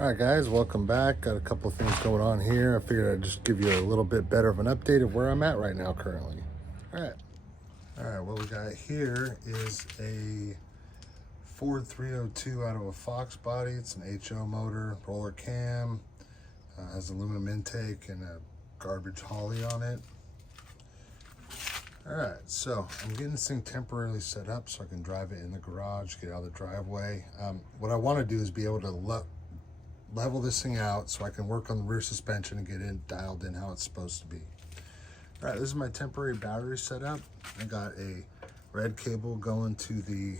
All right, guys, welcome back. Got a couple of things going on here. I figured I'd just give you a little bit better of an update of where I'm at right now currently. All right. What we got here is a Ford 302 out of a Fox body. It's an HO motor, roller cam, has aluminum intake and a garbage holly on it. All right, so I'm getting this thing temporarily set up so I can drive it in the garage, get out of the driveway. What I want to do is be able to level this thing out so I can work on the rear suspension and get it dialed in how it's supposed to be. All right, this is my temporary battery setup. I got a red cable going to the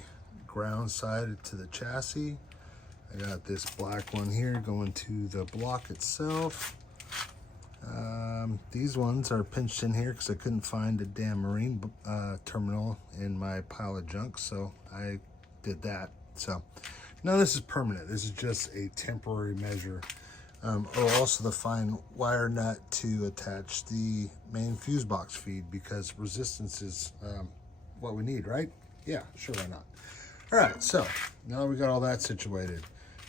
ground side to the chassis. I got this black one here going to the block itself. These ones are pinched in here because I couldn't find a damn marine terminal in my pile of junk, so I did that. So none of this is permanent. This is just a temporary measure. Also the fine wire nut to attach the main fuse box feed, because resistance is what we need, right? Yeah, sure, why not? All right, so now we got all that situated.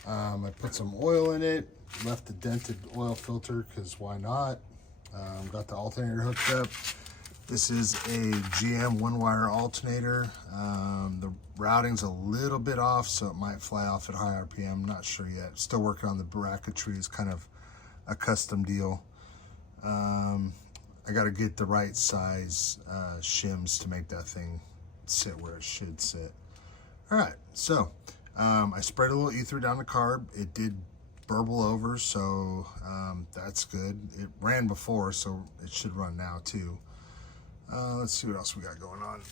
I put some oil in it, left the dented oil filter because why not? Got the alternator hooked up. This is a GM one-wire alternator. The routing's a little bit off, so it might fly off at high RPM. Not sure yet. Still working on the bracketry. It's kind of a custom deal. I got to get the right size shims to make that thing sit where it should sit. All right, so I sprayed a little ether down the carb. It did burble over, so that's good. It ran before, so it should run now too. Let's see what else we got going on.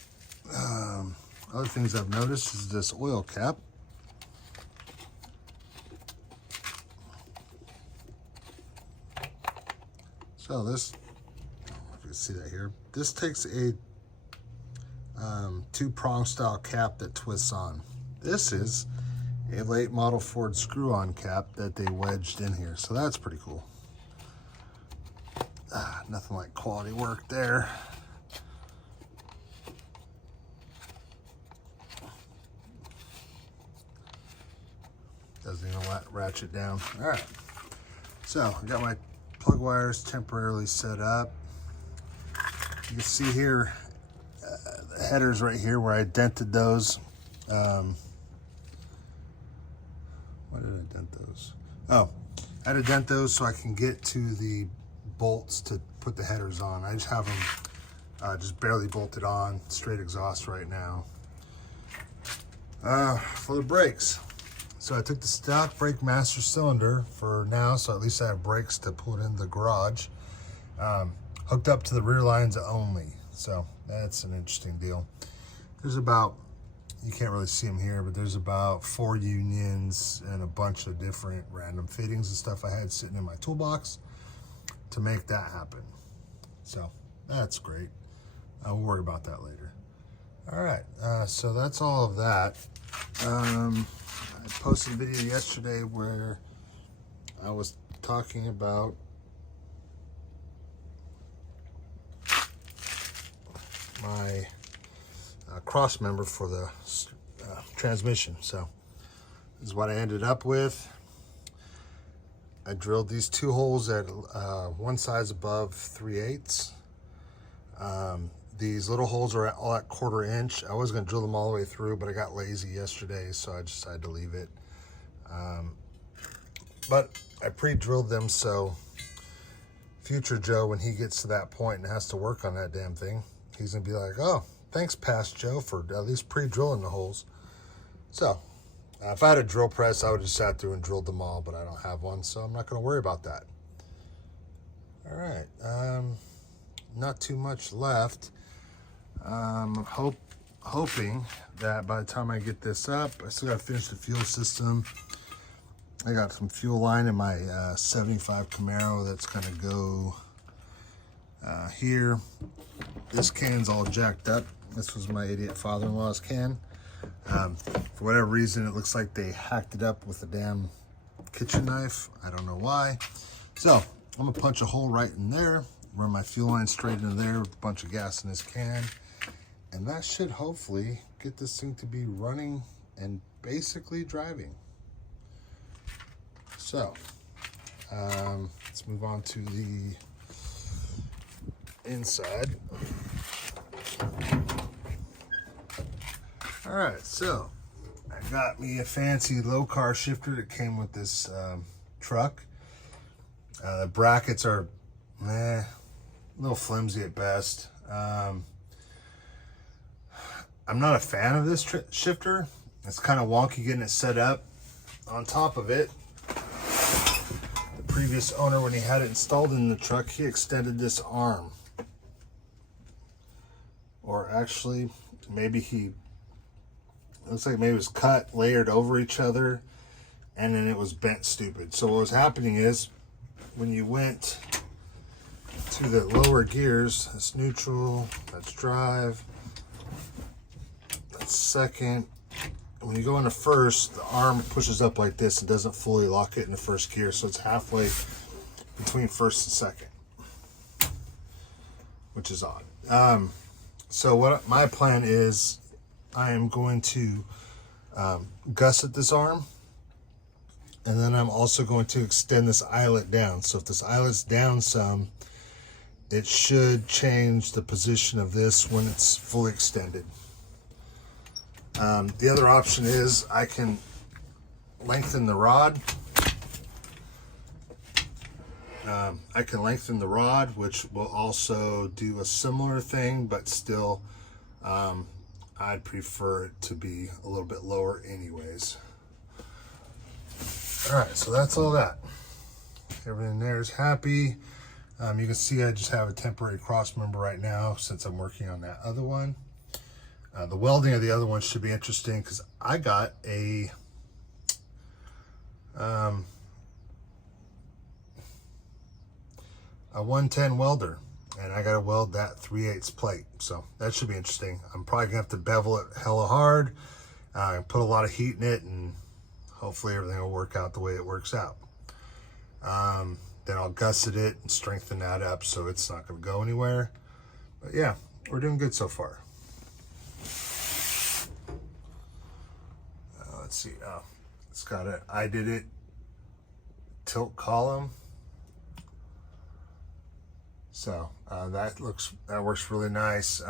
Other things I've noticed is this oil cap. So this, if you can see that here, this takes a two-prong style cap that twists on. This is a late model Ford screw-on cap that they wedged in here, so that's pretty cool. Nothing like quality work there. Doesn't even ratchet down. All right, so I got my plug wires temporarily set up. You can see here the headers right here where I dented those. Why did I dent those? Oh, I had to dent those so I can get to the bolts to put the headers on. I just have them just barely bolted on, straight exhaust right now. For the brakes. So I took the stock brake master cylinder for now, so at least I have brakes to put in the garage. Hooked up to the rear lines only, so that's an interesting deal. There's about, you can't really see them here, but there's about 4 unions and a bunch of different random fittings and stuff I had sitting in my toolbox to make that happen. So that's great. We'll worry about that later. All right, so that's all of that. I posted a video yesterday where I was talking about my cross member for the transmission. So this is what I ended up with. I drilled these 2 holes at one size above 3/8. These little holes are all at 1/4 inch. I was going to drill them all the way through, but I got lazy yesterday, so I decided to leave it. But I pre-drilled them, so future Joe, when he gets to that point and has to work on that damn thing, he's going to be like, oh, thanks, past Joe, for at least pre-drilling the holes. So if I had a drill press, I would have just sat through and drilled them all, but I don't have one, so I'm not going to worry about that. All right. Not too much left. Hoping that by the time I get this up, I still got to finish the fuel system. I got some fuel line in my 75 Camaro that's going to go here. This can's all jacked up. This was my idiot father-in-law's can. For whatever reason, it looks like they hacked it up with a damn kitchen knife. I don't know why. So I'm gonna punch a hole right in there, run my fuel line straight into there with a bunch of gas in this can, and that should hopefully get this thing to be running and basically driving. So, let's move on to the inside. All right, so I got me a fancy low car shifter that came with this truck. The brackets are a little flimsy at best. I'm not a fan of this shifter. It's kind of wonky getting it set up. On top of it, the previous owner, when he had it installed in the truck, he extended this arm. Or actually, maybe it looks like maybe it was cut, layered over each other, and then it was bent stupid. So what was happening is, when you went to the lower gears, that's neutral, that's drive, that's second. When you go into first, the arm pushes up like this and doesn't fully lock it in the first gear, so it's halfway between first and second, which is odd. So what my plan is, I am going to gusset this arm, and then I'm also going to extend this eyelet down. So if this eyelet's down some, it should change the position of this when it's fully extended. The other option is I can lengthen the rod. Which will also do a similar thing, but still, I'd prefer it to be a little bit lower anyways. All right, so that's all that. Everything there is happy. You can see I just have a temporary cross member right now since I'm working on that other one. The welding of the other one should be interesting because I got a a 110 welder, and I got to weld that 3/8 plate. So that should be interesting. I'm probably gonna have to bevel it hella hard, put a lot of heat in it, and hopefully everything will work out the way it works out. Then I'll gusset it and strengthen that up so it's not gonna go anywhere. But yeah, we're doing good so far. Let's see. It's got a I did it tilt column. So that works really nice.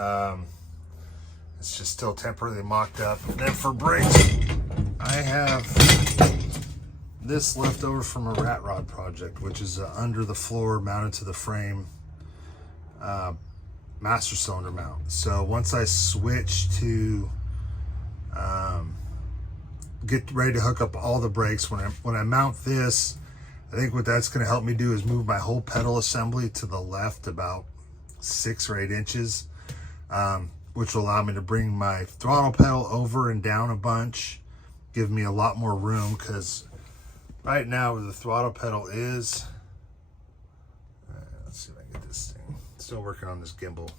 It's just still temporarily mocked up. And then for brakes, I have this left over from a rat rod project, which is under the floor mounted to the frame master cylinder mount. So once I switch to get ready to hook up all the brakes, when I mount this, I think what that's going to help me do is move my whole pedal assembly to the left about 6 or 8 inches, which will allow me to bring my throttle pedal over and down a bunch, give me a lot more room, because right now where the throttle pedal is, let's see if I can get this thing, still working on this gimbal.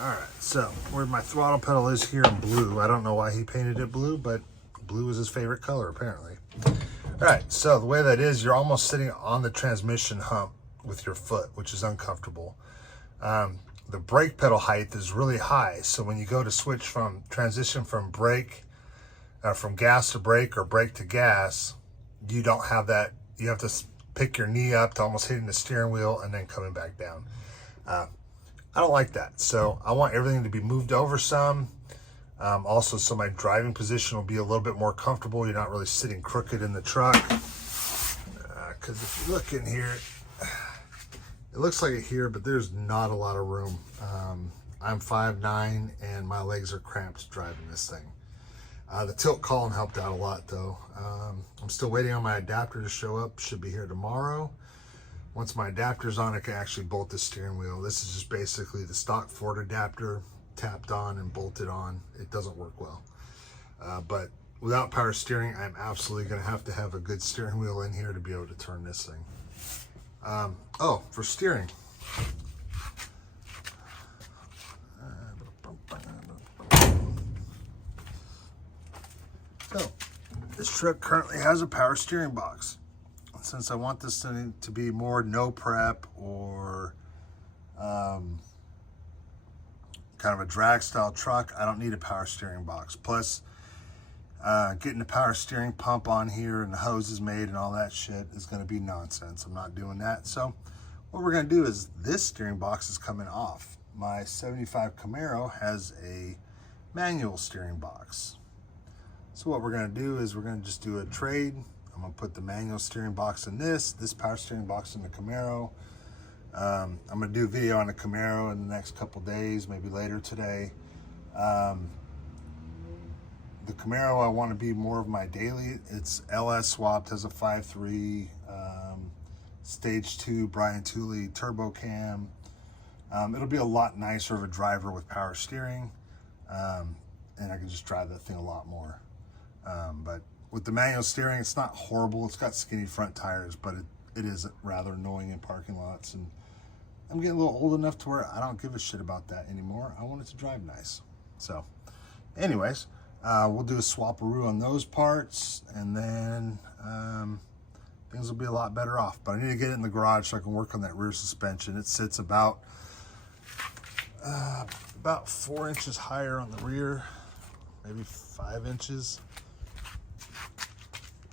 All right, so where my throttle pedal is here in blue, I don't know why he painted it blue, but blue is his favorite color apparently. All right, so the way that is, you're almost sitting on the transmission hump with your foot, which is uncomfortable. The brake pedal height is really high, so when you go to transition from from gas to brake or brake to gas, you don't have that. You have to pick your knee up to almost hitting the steering wheel and then coming back down. I don't like that, so I want everything to be moved over some. Also, so my driving position will be a little bit more comfortable. You're not really sitting crooked in the truck. Because if you look in here, it looks like it here, but there's not a lot of room. I'm 5'9", and my legs are cramped driving this thing. The tilt column helped out a lot, though. I'm still waiting on my adapter to show up. Should be here tomorrow. Once my adapter's on, I can actually bolt the steering wheel. This is just basically the stock Ford adapter, tapped on and bolted on. It doesn't work well. But without power steering, I'm absolutely going to have a good steering wheel in here to be able to turn this thing. Oh, for steering. So, this truck currently has a power steering box. Since I want this thing to be more no prep or kind of a drag style truck, I don't need a power steering box. Plus, Getting the power steering pump on here and the hoses made and all that shit is going to be nonsense. I'm not doing that. So what we're going to do is this steering box is coming off. My 75 Camaro has a manual steering box. So what we're going to do is we're going to just do a trade. I'm going to put the manual steering box in this power steering box in the Camaro. I'm going to do a video on the Camaro in the next couple days, maybe later today. The Camaro, I want to be more of my daily. It's LS swapped, has a 5.3 stage 2 Brian Tooley turbo cam. It'll be a lot nicer of a driver with power steering, and I can just drive that thing a lot more. But with the manual steering, it's not horrible. It's got skinny front tires, but it is rather annoying in parking lots. And I'm getting a little old enough to where I don't give a shit about that anymore. I want it to drive nice. So anyways, we'll do a swap-a-roo on those parts, and then things will be a lot better off. But I need to get it in the garage so I can work on that rear suspension. It sits about 4 inches higher on the rear, maybe 5 inches.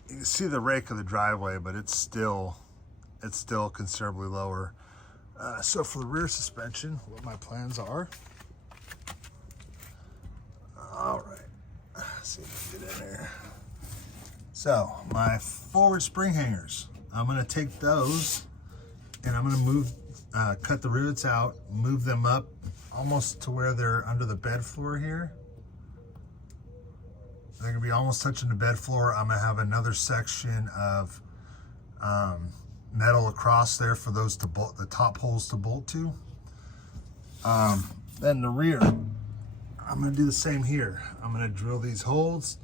You can see the rake of the driveway, but it's still considerably lower. So for the rear suspension, what my plans are. All right, let's see if I can get in there. So my forward spring hangers, I'm gonna take those and I'm gonna move, cut the rivets out, move them up almost to where they're under the bed floor here. They're gonna be almost touching the bed floor. I'm gonna have another section of metal across there for those to bolt, the top holes to bolt to. Then the rear, I'm gonna do the same here. I'm gonna drill these holes.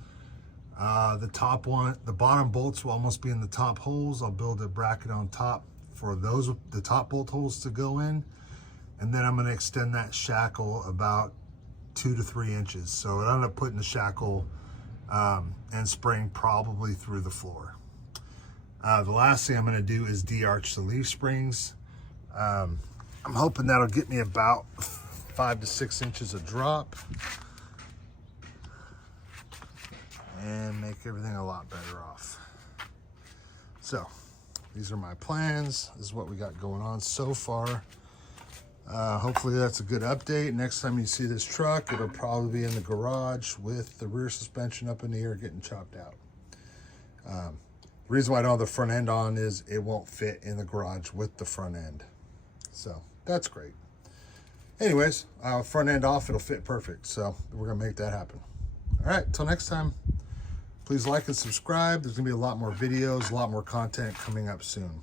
The bottom bolts will almost be in the top holes. I'll build a bracket on top for those, the top bolt holes to go in. And then I'm gonna extend that shackle about 2 to 3 inches. So I'll end up putting the shackle and spring probably through the floor. The last thing I'm gonna do is de-arch the leaf springs. I'm hoping that'll get me about 5 to 6 inches of drop and make everything a lot better off. So these are my plans. This is what we got going on so far. Hopefully that's a good update. Next time you see this truck, it'll probably be in the garage with the rear suspension up in the air getting chopped out. The reason why I don't have the front end on is it won't fit in the garage with the front end. So that's great. Anyways, front end off, it'll fit perfect. So we're gonna make that happen. All right, till next time, please like and subscribe. There's gonna be a lot more videos, a lot more content coming up soon.